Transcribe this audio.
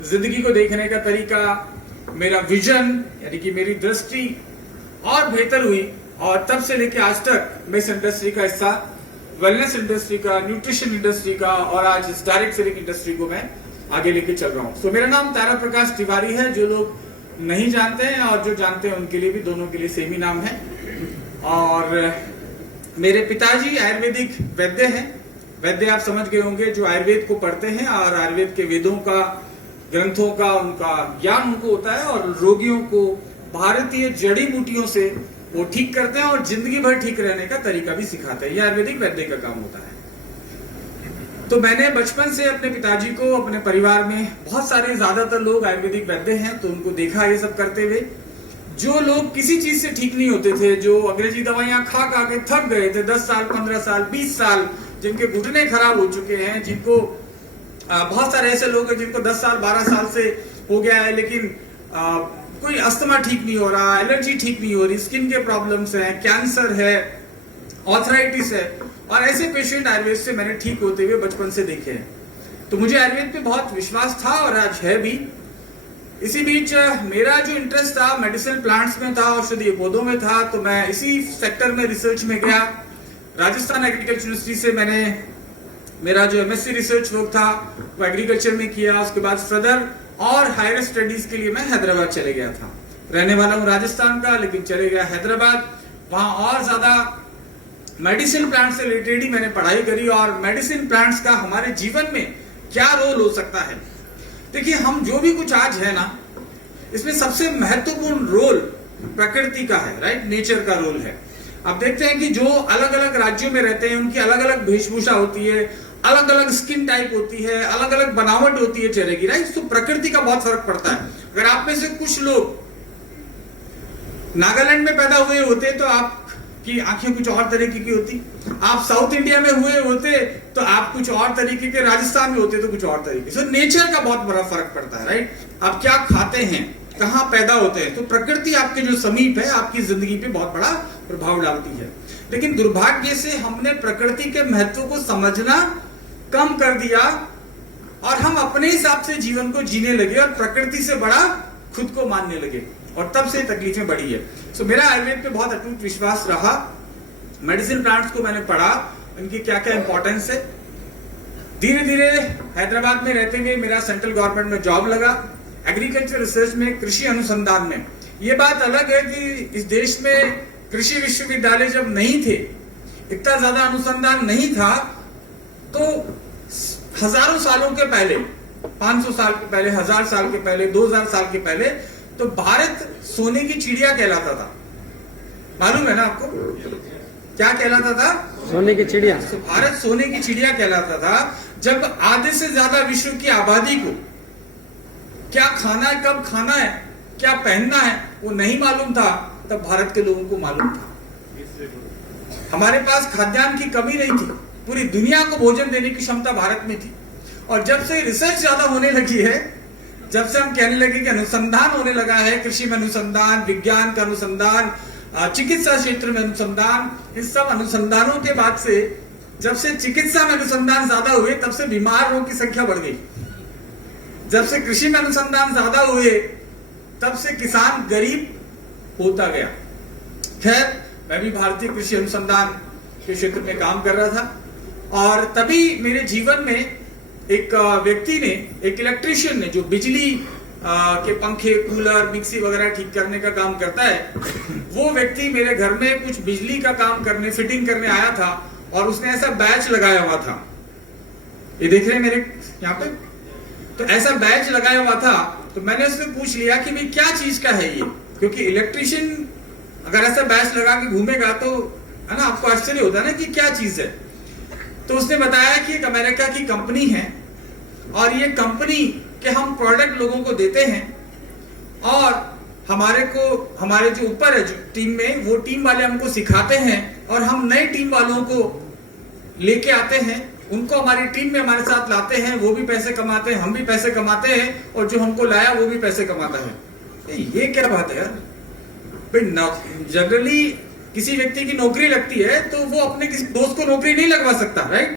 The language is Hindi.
जिंदगी को देखने का तरीका, मेरा विजन यानी कि मेरी दृष्टि और बेहतर हुई। और तब से लेके आज तक मैं इस इंडस्ट्री का हिस्सा, वेलनेस इंडस्ट्री का, न्यूट्रिशन इंडस्ट्री का और आज इस डायरेक्ट सेलिंग इंडस्ट्री को मैं आगे लेके चल रहा हूँ। तो मेरा नाम तारा प्रकाश तिवारी है। जो लोग नहीं जानते हैं और जो जानते हैं उनके लिए भी, दोनों के लिए सेम ही नाम है। और मेरे पिताजी आयुर्वेदिक वैद्य हैं। वैद्य आप समझ गए होंगे, जो आयुर्वेद को पढ़ते हैं और आयुर्वेद के वेदों का, ग्रंथों का उनका ज्ञान उनको होता है और रोगियों को भारतीय जड़ी बूटियों से वो ठीक करते हैं और जिंदगी भर ठीक रहने का तरीका भी सिखाते हैं। यह आयुर्वेदिक वैद्य का काम होता है। तो मैंने बचपन से अपने पिताजी को, अपने परिवार में बहुत सारे, ज्यादातर लोग आयुर्वेदिक वैद्य हैं, तो उनको देखा ये सब करते हुए। जो लोग किसी चीज से ठीक नहीं होते थे, जो अंग्रेजी दवाइयां खा खा के थक गए थे, 10 साल, 15 साल, 20 साल, जिनके घुटने खराब हो चुके हैं, जिनको बहुत सारे ऐसे लोग हैं जिनको 10 साल, 12 साल से हो गया है, लेकिन कोई अस्थमा ठीक नहीं हो रहा, एलर्जी ठीक नहीं हो रही, स्किन के प्रॉब्लम्स हैं, कैंसर है, ऑर्थराइटिस है, और ऐसे पेशेंट आयुर्वेद से मैंने ठीक होते हुए बचपन से देखे हैं। तो मुझे आयुर्वेद पे बहुत विश्वास था और आज है भी। इसी बीच मेरा जो इंटरेस्ट था मेडिसिनल प्लांट्स में था, औषधीय पौधों में था, तो मैं इसी सेक्टर में रिसर्च में गया। राजस्थान एग्रीकल्चर यूनिवर्सिटी से मैंने मेरा जो एमएससी रिसर्च वर्क था वो एग्रीकल्चर में किया। उसके बाद फर्दर और हायर स्टडीज के लिए मैं हैदराबाद चले गया था। रहने वाला हूँ राजस्थान का, लेकिन चले गया हैदराबाद। वहां और ज्यादा मेडिसिन प्लांट से रिलेटेड ही मैंने पढ़ाई करी और मेडिसिन प्लांट्स का हमारे जीवन में क्या रोल हो सकता है। देखिए, हम जो भी कुछ आज है ना, इसमें सबसे महत्वपूर्ण रोल प्रकृति का है, राइट, नेचर का रोल है। आप देखते हैं कि जो अलग अलग राज्यों में रहते हैं उनकी अलग अलग वेशभूषा होती है, अलग अलग स्किन टाइप होती है, अलग अलग बनावट होती है चेहरे की, राइट। तो प्रकृति का बहुत फर्क पड़ता है। अगर आप में से कुछ लोग नागालैंड में पैदा हुए होते तो आपकी आंखें कुछ और तरीके की होती, आप साउथ इंडिया में हुए होते तो आप कुछ और तरीके के, राजस्थान में होते तो कुछ और तरीके से। नेचर का बहुत बड़ा फर्क पड़ता है, राइट। आप क्या खाते हैं, कहां पैदा होते हैं, तो प्रकृति आपके जो समीप है आपकी जिंदगी पे बहुत बड़ा प्रभाव डालती है। लेकिन दुर्भाग्य से हमने प्रकृति के महत्व को समझना कम कर दिया और हम अपने हिसाब से जीवन को जीने लगे और प्रकृति से बड़ा खुद को मानने लगे, और तब से तकलीफें बढ़ी है। सो मेरा आयुर्वेद पे बहुत अटूट विश्वास रहा। मेडिसिन प्लांट्स को मैंने पढ़ा, इनकी क्या क्या इंपॉर्टेंस है। धीरे धीरे हैदराबाद में रहते हुए मेरा सेंट्रल गवर्नमेंट में जॉब लगा, एग्रीकल्चर रिसर्च में, कृषि अनुसंधान में। ये बात अलग है कि इस देश में कृषि विश्वविद्यालय जब नहीं थे, इतना ज्यादा अनुसंधान नहीं था, तो हजारों सालों के पहले, 500 साल के पहले, 1000 साल के पहले, 2000 साल के पहले, तो भारत सोने की चिड़िया कहलाता था। मालूम है ना आपको क्या कहलाता था? सोने की चिड़िया। तो भारत सोने की चिड़िया कहलाता था जब आधे से ज्यादा विश्व की आबादी को क्या खाना है, कब खाना है, क्या पहनना है, वो नहीं मालूम था, तब भारत के लोगों को मालूम था। हमारे पास खाद्यान्न की कमी नहीं थी, पूरी दुनिया को भोजन देने की क्षमता भारत में थी। और जब से रिसर्च ज्यादा होने लगी है, जब से हम कहने लगे कि अनुसंधान होने लगा है, कृषि में अनुसंधान, विज्ञान का अनुसंधान, चिकित्सा क्षेत्र में अनुसंधान, इन सब अनुसंधानों के बाद से, जब से चिकित्सा में अनुसंधान ज्यादा हुए, तब से बीमार लोगों की संख्या बढ़ गई। जब से कृषि में अनुसंधान ज्यादा हुए, तब से किसान गरीब होता गया। खैर, मैं भी भारतीय कृषि अनुसंधान के क्षेत्र में काम कर रहा था और तभी मेरे जीवन में एक व्यक्ति ने, एक इलेक्ट्रिशियन ने, जो बिजली के पंखे, कूलर, मिक्सी वगैरह ठीक करने का काम करता है, वो व्यक्ति मेरे घर में कुछ बिजली का काम करने, फिटिंग करने आया था और उसने ऐसा बैच लगाया हुआ था। ये देख रहे हैं मेरे यहाँ पे, तो ऐसा बैच लगाया हुआ था। तो मैंने उससे पूछ लिया कि भाई क्या चीज का है ये, क्योंकि इलेक्ट्रिशियन अगर ऐसा बैच लगा के घूमेगा तो, है ना, आपको आश्चर्य होता है ना कि क्या चीज है। तो उसने बताया कि एक अमेरिका की कंपनी है और ये कंपनी के हम प्रोडक्ट लोगों को देते हैं और हमारे जो ऊपर है जो टीम में, वो टीम वाले हमको सिखाते हैं और हम नए टीम वालों को लेके आते हैं, उनको हमारी टीम में हमारे साथ लाते हैं, वो भी पैसे कमाते हैं, हम भी पैसे कमाते हैं और जो हमको लाया वो भी पैसे कमाता है। ये क्या बात है यार। जनरली किसी व्यक्ति की नौकरी लगती है तो वो अपने किसी दोस्त को नौकरी नहीं लगवा सकता, राइट।